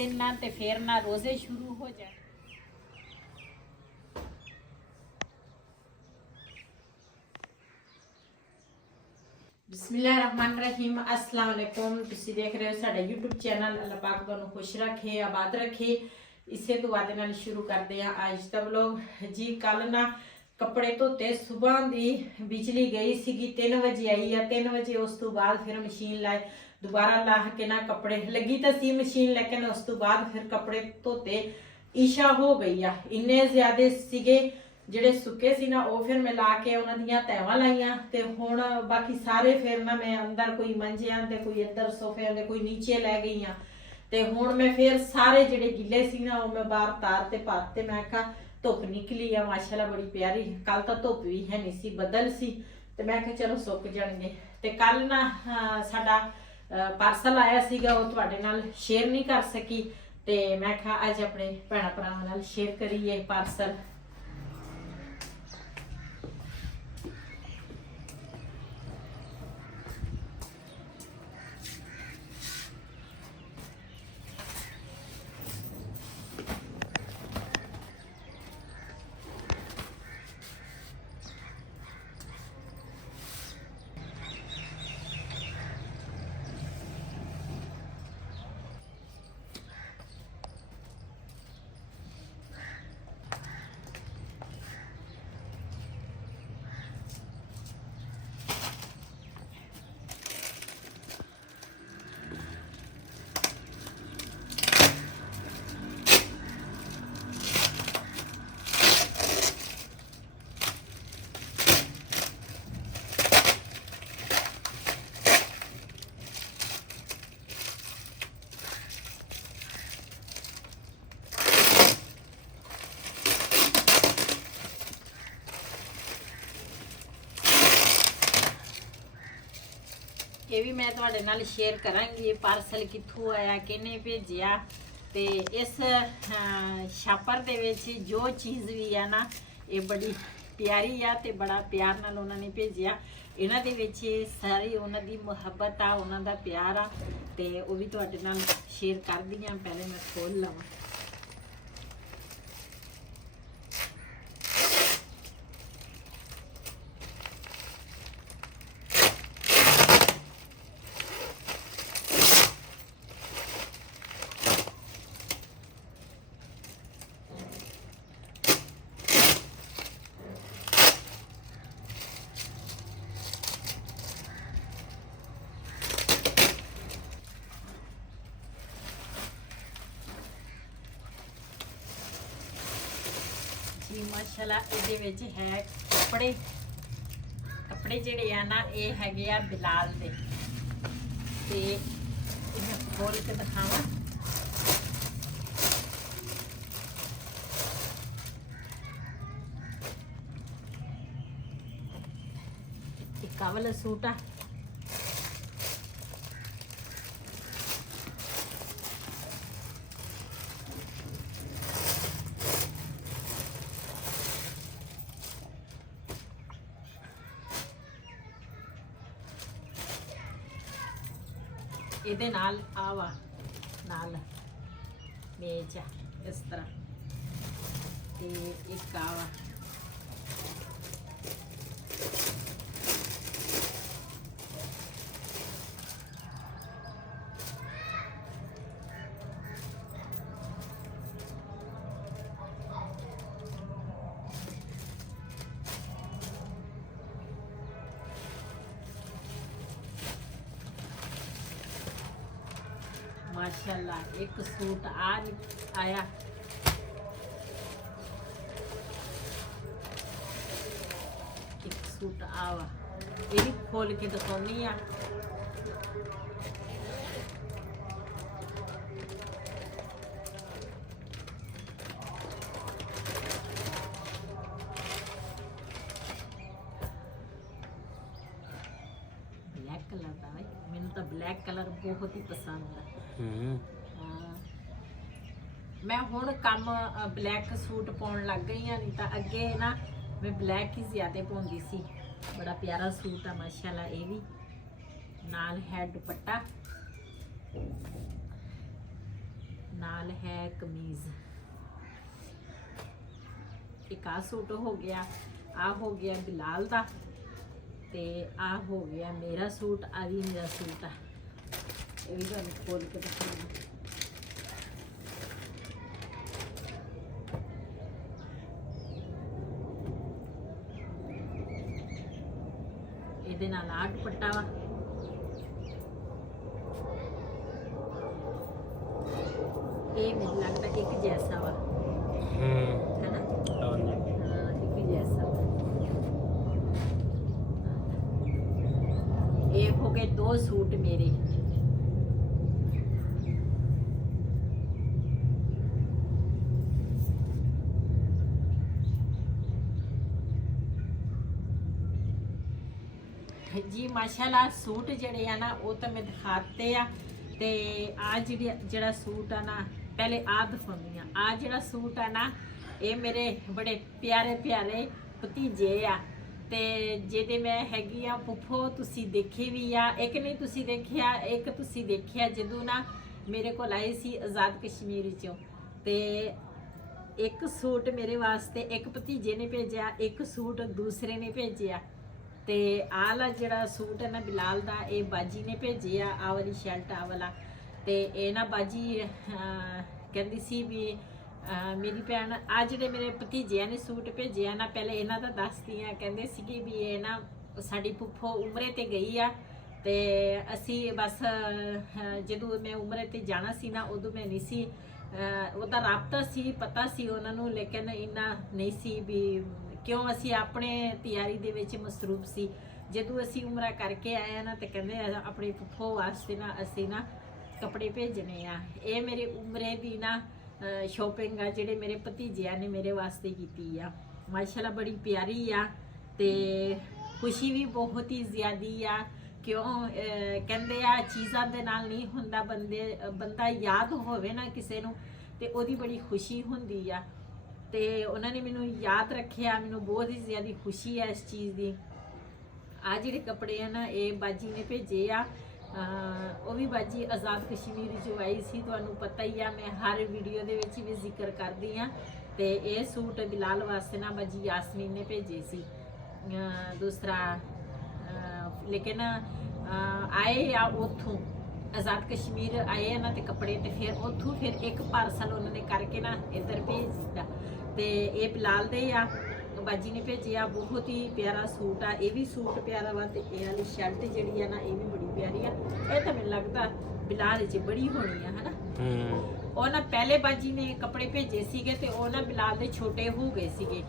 दिन ना ते फिर ना रोजे शुरू हो जाए। बिस्मिल्लाहिर्रहमानिर्रहीम अस्सलाम वालेकुम। तुसी देख रहे हो साडा यूट्यूब चैनल। अल्लाह पाक तुहानू खुश रखे, आबाद रखे। इसे दुआ दे नाल शुरू करते हैं आज दा व्लॉग जी। कल ना कपड़े धोते, सुबह दी बिजली गई सीगी, 3 बजे आई है। 3 बजे उस तो बाद फिर मशीन लाए, दोबारा ला के ना कपड़े लगी तो सी मशीन, लेकिन उस तो बाद फिर कपड़े धोते ईशा हो गई आ। इन्ने ज्यादा सीगे ਜਿਹੜੇ ਸੁੱਕੇ ਸੀ ਨਾ, ਉਹ ਫਿਰ ਮੈਂ ਲਾ ਕੇ ਉਹਨਾਂ ਦੀਆਂ ਤੈਵਾਂ ਲਾਈਆਂ ਤੇ ਹੁਣ ਬਾਕੀ ਸਾਰੇ ਫਿਰ ਨਾ ਮੈਂ ਅੰਦਰ ਕੋਈ ਮੰਜਿਆਂ ਤੇ ਕੋਈ ਇੱਧਰ ਸੋਫਿਆਂ ਤੇ ਕੋਈ ਨੀਚੇ ਲੈ ਗਈ ਆ। ਤੇ ਹੁਣ ਮੈਂ ਫਿਰ ਸਾਰੇ ਜਿਹੜੇ ਗਿੱਲੇ ਸੀ ਨਾ ਉਹ ਮੈਂ ਬਾਹਰ ਤਾਰ ਤੇ ਪਾਤੇ। ਮੈਂ ਕਿਹਾ ਧੁੱਪ ਨਿਕਲੀ ਆ ਮਾਸ਼ਾਅੱਲਾ ਬੜੀ ਪਿਆਰੀ। ਕੱਲ ਤਾਂ ਧੁੱਪ ਵੀ ਹੈ ਨਹੀਂ ਸੀ, ਬੱਦਲ ਸੀ, ਤੇ ਮੈਂ ਕਿਹਾ ਚਲੋ ਸੁੱਕ ਜਾਣਗੇ। ਤੇ ਕੱਲ ਨਾ ਸਾਡਾ ਪਾਰਸਲ ਆਇਆ ਸੀਗਾ, ਉਹ ਤੁਹਾਡੇ ਨਾਲ ਸ਼ੇਅਰ ਨਹੀਂ ਕਰ ਸਕੀ, ਤੇ ਮੈਂ ਕਿਹਾ ਅੱਜ ਆਪਣੇ ਭੈਣਾਂ ਭਰਾਵਾਂ ਨਾਲ ਸ਼ੇਅਰ ਕਰੀਏ ਪਾਰਸਲ। ਇਹ ਵੀ ਮੈਂ ਤੁਹਾਡੇ ਨਾਲ ਸ਼ੇਅਰ ਕਰਾਂਗੀ ਇਹ ਪਾਰਸਲ ਕਿੱਥੋਂ ਆਇਆ, ਕਿਹਨੇ ਭੇਜਿਆ। ਤੇ ਇਸ ਛਾਪਰ ਦੇ ਵਿੱਚ ਜੋ ਚੀਜ਼ ਵੀ ਆ ਨਾ, ਇਹ ਬੜੀ ਪਿਆਰੀ ਆ ਤੇ ਬੜਾ ਪਿਆਰ ਨਾਲ ਉਹਨਾਂ ਨੇ ਭੇਜਿਆ। ਇਹਨਾਂ ਦੇ ਵਿੱਚ ਸਾਰੀ ਉਹਨਾਂ ਦੀ ਮੁਹੱਬਤ ਆ, ਉਹਨਾਂ ਦਾ ਪਿਆਰ ਆ, ਤੇ ਉਹ ਵੀ ਤੁਹਾਡੇ ਨਾਲ ਸ਼ੇਅਰ ਕਰਦੀ ਆ। ਪਹਿਲੇ ਮੈਂ ਖੋਲ ਲਵਾਂ। ਜੀ ਮਾਸ਼ਾਅੱਲਾ ਇਹਦੇ ਵਿੱਚ ਹੈ ਕੱਪੜੇ। ਕੱਪੜੇ ਜਿਹੜੇ ਆ ਨਾ ਇਹ ਹੈਗੇ ਆ ਬਿਲਾਲ ਦੇ, ਤੇ ਇਹ ਖੋਲ ਕੇ ਦਿਖਾਵਾਂ। ਇੱਕ ਆਹ ਵਾਲਾ ਸੂਟ ਆ, ਇਹਦੇ ਨਾਲ ਆਵਾ ਨਾਲ ਮੇਚ ਆ ਇਸ ਤਰ੍ਹਾਂ, ਤੇ ਇੱਕ ਆਵਾ माशाल्लाह। एक सूट आज आया, एक सूट आवा, ये भी खोल के दिखानी है। ब्लैक कलर का भाई, मैंने तो ब्लैक कलर बहुत ही पसंद है। मैं हुण कम ब्लैक सूट पाउण लग गई हाँ, नहीं तो अगे ना मैं ब्लैक ही ज्यादा पाउंदी सी। बड़ा प्यारा सूट है माशाल्लाह। ये भी नाल है दुपट्टा, नाल है कमीज। एक आ सूट हो गया, आ हो गया बिलाल दा ते आ हो गया मेरा सूट। आ भी मेरा सूट आ, ये भी तुहानू खोल के दिखाऊंगी। ਇਹਦੇ ਨਾਲ ਆ ਦੁਪੱਟਾ ਵਾ, ਇਹ ਮੈਨੂੰ ਲੱਗਦਾ ਇੱਕ ਜੈਸਾ ਵਾ ਹੈ ਨਾ। ਹਾਂ ਇੱਕ ਜੈਸਾ। ਇਹ ਹੋ ਗਏ 2 सूट मेरे। जी माशाल्लाह सूट जड़े आ ना वो तो मैं दिखाते आ। ते आ जड़ा सूट आ ना पहले आ दिखानी आ। आ जड़ा सूट आ ना ये मेरे बड़े प्यारे प्यारे भतीजे आ ते जेदे मैं हैगी आ फुफो। तुसी देखे भी आ, एक नहीं तुसी देखिया, एक तुसी देखिया जदों ना मेरे को आए सी आज़ाद कश्मीर चों। ते एक सूट मेरे वास्ते एक भतीजे ने भेजा, एक सूट दूसरे ने भेजा। ते आला जड़ा सूट है ना बिलाल दा ये बाजी ने भेजे आ वाली शर्ट आ वाला। ते ये ना बाजी कहती सी भी मेरी भैन आ जिहड़े मेरे भतीजे ने सूट भेजे आ ना पहले इन्हां दा दसदी आ। कहंदे सी भी ये ना साडी फुफो उमरे ते गई आ ते असी बस जदों मैं उमरे ते जाना सी ना उदों मैं नहीं सी ਉਹਦਾ ਰਾਬਤਾ ਸੀ, ਪਤਾ ਸੀ ਉਹਨਾਂ ਨੂੰ, ਲੇਕਿਨ ਇੰਨਾ ਨਹੀਂ ਸੀ ਵੀ ਕਿਉਂ ਅਸੀਂ ਆਪਣੇ ਤਿਆਰੀ ਦੇ ਵਿੱਚ ਮਸਰੂਫ ਸੀ। ਜਦੋਂ ਅਸੀਂ ਉਮਰਾ ਕਰਕੇ ਆਏ ਆ ਨਾ ਤੇ ਕਹਿੰਦੇ ਆਪਣੀ ਫੁੱਫੋ ਵਾਸਤੇ ਨਾ ਅਸੀਂ ਨਾ ਕੱਪੜੇ ਭੇਜਣੇ ਆ। ਇਹ ਮੇਰੇ ਉਮਰੇ ਦੀ ਨਾ ਸ਼ੋਪਿੰਗ ਆ ਜਿਹੜੇ ਮੇਰੇ ਭਤੀਜਿਆਂ ਨੇ ਮੇਰੇ ਵਾਸਤੇ ਕੀਤੀ ਆ। ਮਾਸ਼ਾਅੱਲਾ ਬੜੀ ਪਿਆਰੀ ਆ ਤੇ ਖੁਸ਼ੀ ਵੀ ਬਹੁਤ ਹੀ ਜ਼ਿਆਦੀ ਆ। क्यों कहते आ चीज़ों के नाल नहीं होंदा, बंदा याद होवे ना किसी नूं ते ओदी बड़ी खुशी होंदी आ। ते उन्होंने मैनू याद रखिया, मैनू बहुत ही ज़्यादा खुशी है इस चीज़ की। आ जिहड़े कपड़े हैं ना ये बाजी ने भेजे आ, वो भी बाजी आज़ाद कश्मीर जो आई सी, तुहानू पता ही आ, मैं हर वीडियो दे विच भी जिक्र करदी हाँ। ते ये सूट बिलाल वास्ते ना बाजी यासमीन ने भेजे सी दूसरा, लेकिन आए आ उथों आज़ाद कश्मीर आए हैं ना ते कपड़े ते फिर उथों फिर एक पार्सल उन्होंने करके ना इधर भेज दिता। ते ये बिलाल दे आ बाजी ने भेजे आ। बहुत ही प्यारा सूट आ, ये भी सूट प्यारा वा ते ये वाली शर्ट जिहड़ी आ ना ये भी बड़ी प्यारी आ। ये तो मैनूं लगदा बिलाल च बड़ी होनी है ना। और ना पहले बाजी ने कपड़े भेजे सीगे ते वो ना बिलाल दे छोटे हो गए सीगे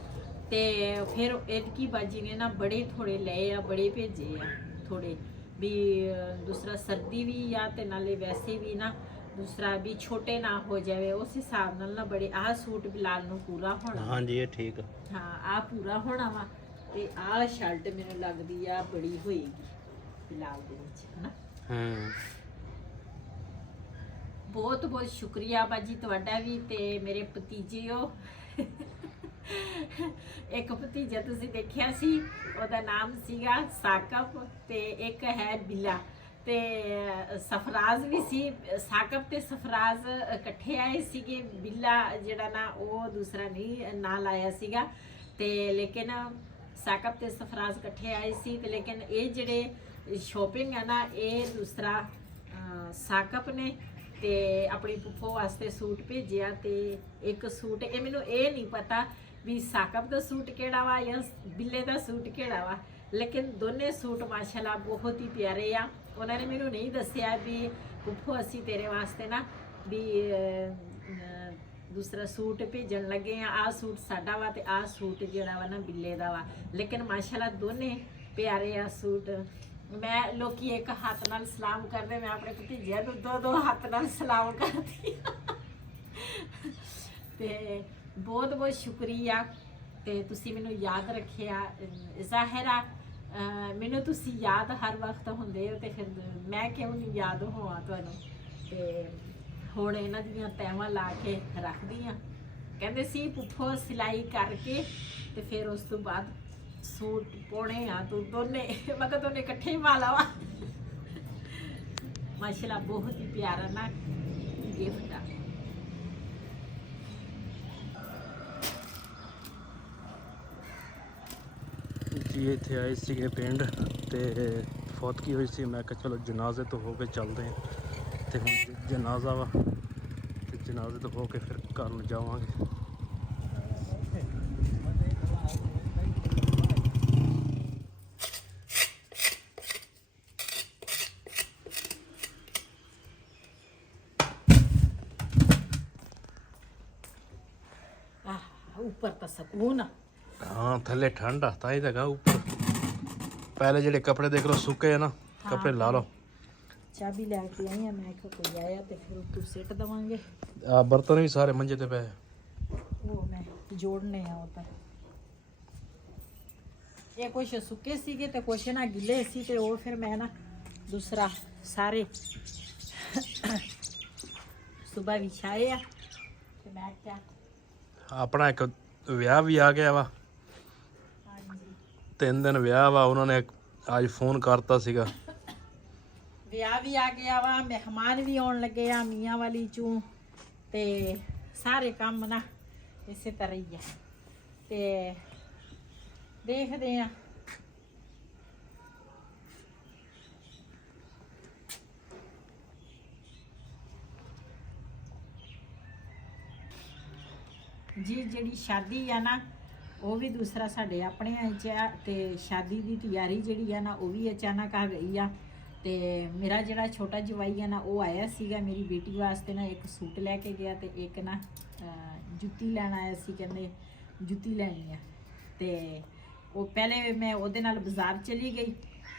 ते फिर इनकी बाजी ने ना बड़े थोड़े लए आ, बड़े भेजे आ थोड़े भी। दूसरा सर्दी भी आ ते नाले वैसे भी ना दूसरा भी छोटे ना हो जाए उस हिसाब नाल ना बड़े। आ सूट बिलाल नूं पूरा होना। हाँ जी ये ठीक। हाँ आ पूरा होना वा ते आ शर्ट मैनूं लगदी आ बड़ी होएगी बिलाल दे विच है ना। बहुत बहुत शुक्रिया बाजी तुहाडा भी ते मेरे भतीजिओ। एक भतीजा तुसी देखिया सी ओदा नाम सीगा साकब ते एक है बिला ते सफराज भी सी। साकब ते सफराज इकट्ठे आए सीगे, बिला जिहड़ा ना वो दूसरा नहीं नाल आया सीगा ते लेकिन साकब ते सफराज इकट्ठे आए सी ते लेकिन ये जिहड़े शॉपिंग है ना ये दूसरा साकब ने ते अपनी फुफो वास्ते सूट भेजिया। ते एक सूट ये मैनूं ये नहीं पता भी साकब का सूट केड़ा वा या बिल्ले का सूट केड़ा वा, लेकिन दोने सूट माशाल्लाह बहुत ही प्यारे आ। उन्होंने मैनूं नहीं दस्सिया भी फुफो असी तेरे वास्ते ना भी दूसरा सूट भेजन लगे हैं, आ सूट साडा वा ते आ सूट जिहड़ा वा ना बिल्ले दा वा। लेकिन माशाल्लाह दोने प्यारे आ सूट। मैं लोग एक हाथ नाल सलाम करते, मैं अपने भतीजे नूं दो हाथ नाल सलाम करती ते बहुत बहुत शुक्रिया ते तुसी मैनूं याद रखिया। ज़ाहिर आ मैनूं तुसी याद हर वक्त हुंदे हो ते फिर मैं क्यों नहीं याद होवां तुहानूं। ते हुण इन्हां दीयां तैवां ला के रखदी आं। कहंदे सी फुफो सिलाई करके ते फिर उस तो बाद सूट पाउणे आ तूं दोने, मगर दोने इकट्ठे ही पा लवा। माशाल्लाह बहुत ही प्यारा ना गिफ्ट आ। ਜੀ ਇੱਥੇ ਆਏ ਸੀਗੇ ਪਿੰਡ ਤੇ ਫੌਤਗੀ ਹੋਈ ਸੀ। ਮੈਂ ਕਿਹਾ ਚਲੋ ਜਨਾਜ਼ੇ ਤੋਂ ਹੋ ਕੇ ਚੱਲਦੇ ਹਾਂ। ਤੇ ਹੁਣ ਜਨਾਜ਼ਾ ਵਾ ਤੇ ਜਨਾਜ਼ੇ ਤੋਂ ਹੋ ਕੇ ਫਿਰ ਘਰ ਨੂੰ ਜਾਵਾਂਗੇ। ऊपर तो सुकून। हाँ थल्ले ठंड आ ताई तक ऊपर पहले जेडे कपड़े देख लो सूखे है ना। हाँ, कपड़े ला लो। चाबी लैके आई हाँ मैं कोई आया तो फिर तू सिट देवांगे। बर्तन भी सारे मंजे ते पे वो मैं जोड़ने आ उधर। ये कुछ सुके सीगे ते कुछ ना गिले सी ते वो फिर मैं ना दूसरा सारे सुबह बिछाए आ ते मैं क्या अपना एक ਵਿਆਹ ਵੀ ਆ ਗਿਆ ਵਾ। 3 ਦਿਨ ਵਿਆਹ ਵਾ। ਉਹਨਾਂ ਨੇ ਅੱਜ ਫੋਨ ਕਰਤਾ ਸੀਗਾ। ਵਿਆਹ ਵੀ ਆ ਗਿਆ ਵਾ, ਮਹਿਮਾਨ ਵੀ ਆਉਣ ਲੱਗੇ ਆ ਮੀਆਂ ਵਾਲੀ ਚੋਂ ਤੇ ਸਾਰੇ ਕੰਮ ਨਾ ਇਸੇ ਤਰ੍ਹਾਂ ਹੀ ਆ ਤੇ ਦੇਖਦੇ ਆ। ਜੀ ਜਿਹੜੀ ਸ਼ਾਦੀ ਆ ਨਾ ਉਹ ਵੀ ਦੂਸਰਾ ਸਾਡੇ ਆਪਣੇ ਚ ਆ ਤੇ ਸ਼ਾਦੀ ਦੀ ਤਿਆਰੀ ਜਿਹੜੀ ਆ ਨਾ ਉਹ ਵੀ ਅਚਾਨਕ ਆ ਗਈ ਆ। ਤੇ ਮੇਰਾ ਜਿਹੜਾ ਛੋਟਾ ਜਵਾਈ ਆ ਨਾ ਉਹ ਆਇਆ ਸੀਗਾ ਮੇਰੀ ਬੇਟੀ ਵਾਸਤੇ ਨਾ ਇੱਕ ਸੂਟ ਲੈ ਕੇ ਗਿਆ ਤੇ ਇੱਕ ਨਾ ਜੁੱਤੀ ਲੈਣ ਆਇਆ ਸੀ। ਕਹਿੰਦੇ ਜੁੱਤੀ ਲੈਣੀ ਆ ਤੇ ਉਹ ਪਹਿਲੇ ਮੈਂ ਉਹਦੇ ਨਾਲ ਬਾਜ਼ਾਰ ਚਲੀ ਗਈ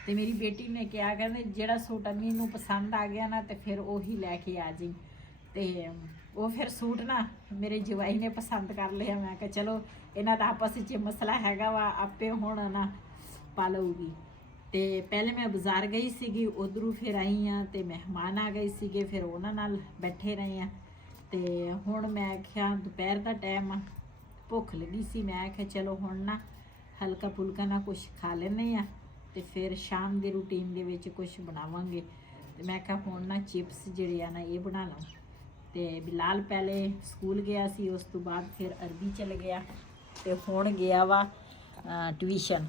ਤੇ ਮੇਰੀ ਬੇਟੀ ਨੇ ਕਿਹਾ ਕਹਿੰਦੇ ਜਿਹੜਾ ਸੂਟ ਮੈਨੂੰ ਪਸੰਦ ਆ ਗਿਆ ਨਾ ਤੇ ਫਿਰ ਉਹੀ ਲੈ ਕੇ ਆ ਜਾਈ। ਤੇ ਉਹ ਫਿਰ ਸੂਟ ਨਾ ਮੇਰੇ ਜਵਾਈ ਨੇ ਪਸੰਦ ਕਰ ਲਿਆ। ਮੈਂ ਕਿਹਾ ਚਲੋ ਇਹਨਾਂ ਦਾ ਆਪਸ ਵਿੱਚ ਮਸਲਾ ਹੈਗਾ ਵਾ ਆਪੇ ਹੁਣ ਨਾ ਪਾ ਲਊਗੀ। ਤੇ ਪਹਿਲੇ ਮੈਂ ਬਾਜ਼ਾਰ ਗਈ ਸੀਗੀ ਉਧਰੋਂ ਫਿਰ ਆਈ ਆ ਤੇ ਮਹਿਮਾਨ ਆ ਗਏ ਸੀਗੇ ਫਿਰ ਉਹਨਾਂ ਨਾਲ ਬੈਠੇ ਰਹੇ ਆ। ਤੇ ਹੁਣ ਮੈਂ ਕਿਹਾ ਦੁਪਹਿਰ ਦਾ ਟਾਈਮ ਆ ਭੁੱਖ ਲੱਗੀ ਸੀ। ਮੈਂ ਕਿਹਾ ਚਲੋ ਹੁਣ ਨਾ ਹਲਕਾ ਫੁਲਕਾ ਨਾ ਕੁਝ ਖਾ ਲੈਂਦੇ ਆ ਤੇ ਫਿਰ ਸ਼ਾਮ ਦੀ ਰੂਟੀਨ ਦੇ ਵਿੱਚ ਕੁਝ ਬਣਾਵਾਂਗੇ। ਤੇ ਮੈਂ ਕਿਹਾ ਹੁਣ ਨਾ ਚਿਪਸ ਜਿਹੜੇ ਆ ਨਾ ਇਹ ਬਣਾ ਲਾਂ। ਤੇ ਬਿਲਾਲ ਪਹਿਲੇ ਸਕੂਲ ਗਿਆ ਸੀ ਉਸ ਤੋਂ ਬਾਅਦ ਫਿਰ ਅਰਬੀ ਚਲ ਗਿਆ ਤੇ ਹੁਣ ਗਿਆ ਵਾ ਟਿਊਸ਼ਨ।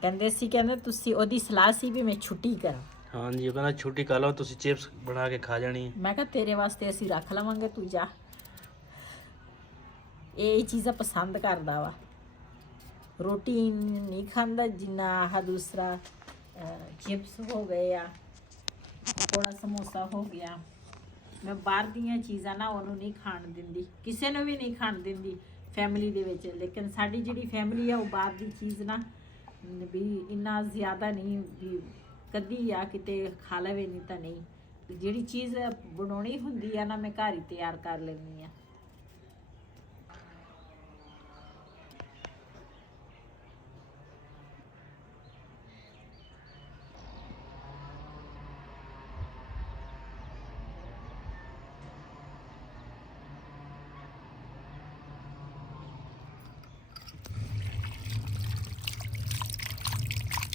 ਕਹਿੰਦੇ ਸੀ ਕਹਿੰਦੇ ਤੁਸੀਂ ਉਹਦੀ ਸਲਾਹ ਸੀ ਵੀ ਮੈਂ ਛੁੱਟੀ ਕਰਾਂ। ਹਾਂਜੀ ਉਹ ਕਹਿੰਦਾ ਛੁੱਟੀ ਕਰ ਲਓ ਤੁਸੀਂ ਚਿਪਸ ਬਣਾ ਕੇ ਖਾ ਜਾਣੀ। ਮੈਂ ਕਿਹਾ ਤੇਰੇ ਵਾਸਤੇ ਅਸੀਂ ਰੱਖ ਲਵਾਂਗੇ ਤੂੰ ਜਾ। ਇਹ ਚੀਜ਼ਾਂ ਪਸੰਦ ਕਰਦਾ ਵਾ। ਰੋਟੀ ਨਹੀਂ ਖਾਂਦਾ ਜਿੰਨਾ ਆਹ ਦੂਸਰਾ ਚਿਪਸ ਹੋ ਗਏ ਆ ਥੋੜਾ ਸਮੋਸਾ ਹੋ ਗਿਆ। ਮੈਂ ਬਾਹਰ ਦੀਆਂ ਚੀਜ਼ਾਂ ਨਾ ਉਹਨੂੰ ਨਹੀਂ ਖਾਣ ਦਿੰਦੀ ਕਿਸੇ ਨੂੰ ਵੀ ਨਹੀਂ ਖਾਣ ਦਿੰਦੀ ਫੈਮਿਲੀ ਦੇ ਵਿੱਚ। ਲੇਕਿਨ ਸਾਡੀ ਜਿਹੜੀ ਫੈਮਿਲੀ ਆ ਉਹ ਬਾਹਰ ਦੀ ਚੀਜ਼ ਨਾ ਵੀ ਇੰਨਾ ਜ਼ਿਆਦਾ ਨਹੀਂ ਵੀ ਕਦੀ ਆ ਕਿਤੇ ਖਾ ਲਵੇ ਨਹੀਂ ਤਾਂ ਨਹੀਂ। ਜਿਹੜੀ ਚੀਜ਼ ਬਣਾਉਣੀ ਹੁੰਦੀ ਆ ਨਾ ਮੈਂ ਘਰ ਹੀ ਤਿਆਰ ਕਰ ਲੈਂਦੀ ਆ।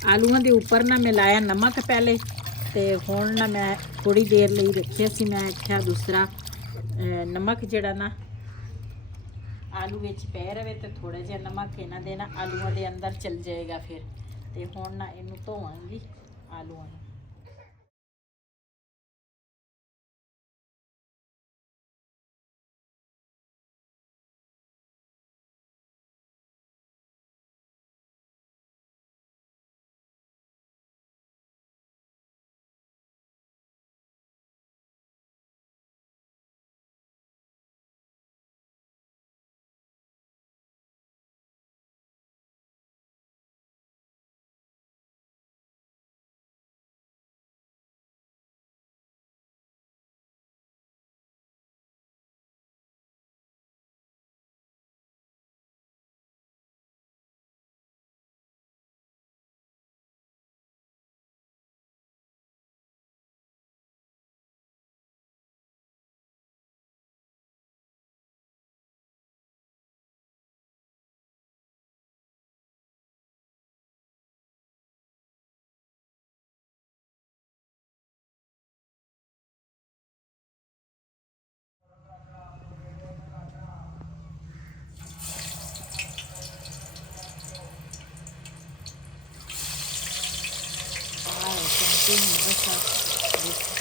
ਆਲੂਆਂ ਦੇ ਉੱਪਰ ਨਾ ਮੈਂ ਲਾਇਆ ਨਮਕ ਪਹਿਲੇ ਤੇ ਹੁਣ ਨਾ ਮੈਂ ਥੋੜੀ ਦੇਰ ਲਈ ਰੱਖਿਆ ਸੀ। ਮੈਂ ਆਖਿਆ ਦੂਸਰਾ ਨਮਕ ਜਿਹੜਾ ਨਾ ਆਲੂ ਵਿੱਚ ਪੈ ਰਵੇ ਤੇ ਥੋੜਾ ਜਿਹਾ ਨਮਕ ਇਹਨਾਂ ਦੇ ਨਾ ਆਲੂਆਂ ਦੇ ਅੰਦਰ ਚਲ ਜਾਏਗਾ ਫਿਰ। ਤੇ ਹੁਣ ਨਾ ਇਹਨੂੰ ਧੋਵਾਂਗੀ ਆਲੂਆਂ ਨੂੰ। ਤੇ ਹੁਣ ਬਸ ਆ ਦੇਖੋ।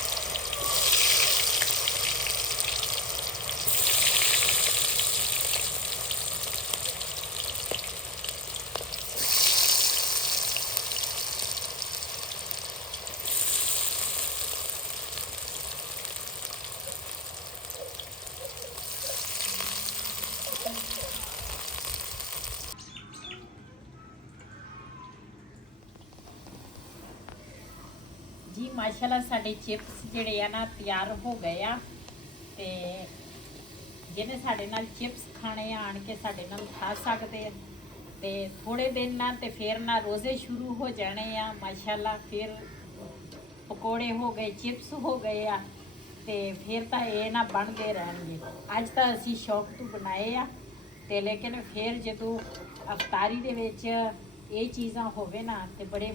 ਜੀ ਮਾਸ਼ਾਅੱਲਾ ਸਾਡੇ ਚਿਪਸ ਜਿਹੜੇ ਆ ਨਾ ਤਿਆਰ ਹੋ ਗਏ ਆ ਤੇ ਜਿਹਨੇ ਸਾਡੇ ਨਾਲ ਚਿਪਸ ਖਾਣੇ ਆ ਆਣ ਕੇ ਸਾਡੇ ਨਾਲ ਖਾ ਸਕਦੇ ਆ ਤੇ ਥੋੜੇ ਦਿਨ ਨਾ ਤੇ ਫਿਰ ਨਾ ਰੋਜ਼ੇ ਸ਼ੁਰੂ ਹੋ ਜਾਣੇ ਆ ਮਾਸ਼ਾਅੱਲਾ। ਫਿਰ ਪਕੌੜੇ ਹੋ ਗਏ, ਚਿਪਸ ਹੋ ਗਏ ਆ ਤੇ ਫਿਰ ਤਾਂ ਇਹ ਨਾ ਬਣਦੇ ਰਹਿਣਗੇ। ਅੱਜ ਤਾਂ ਅਸੀਂ ਸ਼ੌਕ ਤੋਂ ਬਣਾਏ ਆ ਤੇ ਲੇਕਿਨ ਫਿਰ ਜਦੋਂ ਅਫਤਾਰੀ ਦੇ ਵਿੱਚ ਇਹ ਚੀਜ਼ਾਂ ਹੋਵੇ ਨਾ ਤੇ ਬੜੇ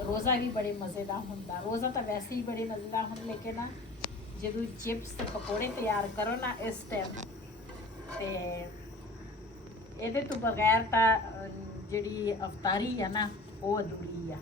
ਰੋਜ਼ਾ ਵੀ ਬੜੇ ਮਜ਼ੇ ਦਾ ਹੁੰਦਾ। ਰੋਜ਼ਾ ਤਾਂ ਵੈਸੇ ਹੀ ਬੜੇ ਮਜ਼ੇ ਦਾ ਹੁੰਦਾ ਲੇਕਿਨ ਜਦੋਂ ਚਿਪਸ ਤੇ ਪਕੌੜੇ ਤਿਆਰ ਕਰੋ ਨਾ ਇਸ ਟਾਈਮ ਤੇ ਇਹਦੇ ਤੋਂ ਬਗੈਰ ਤਾਂ ਜਿਹੜੀ ਅਫਤਾਰੀ ਆ ਨਾ ਉਹ ਅਧੂਰੀ ਆ।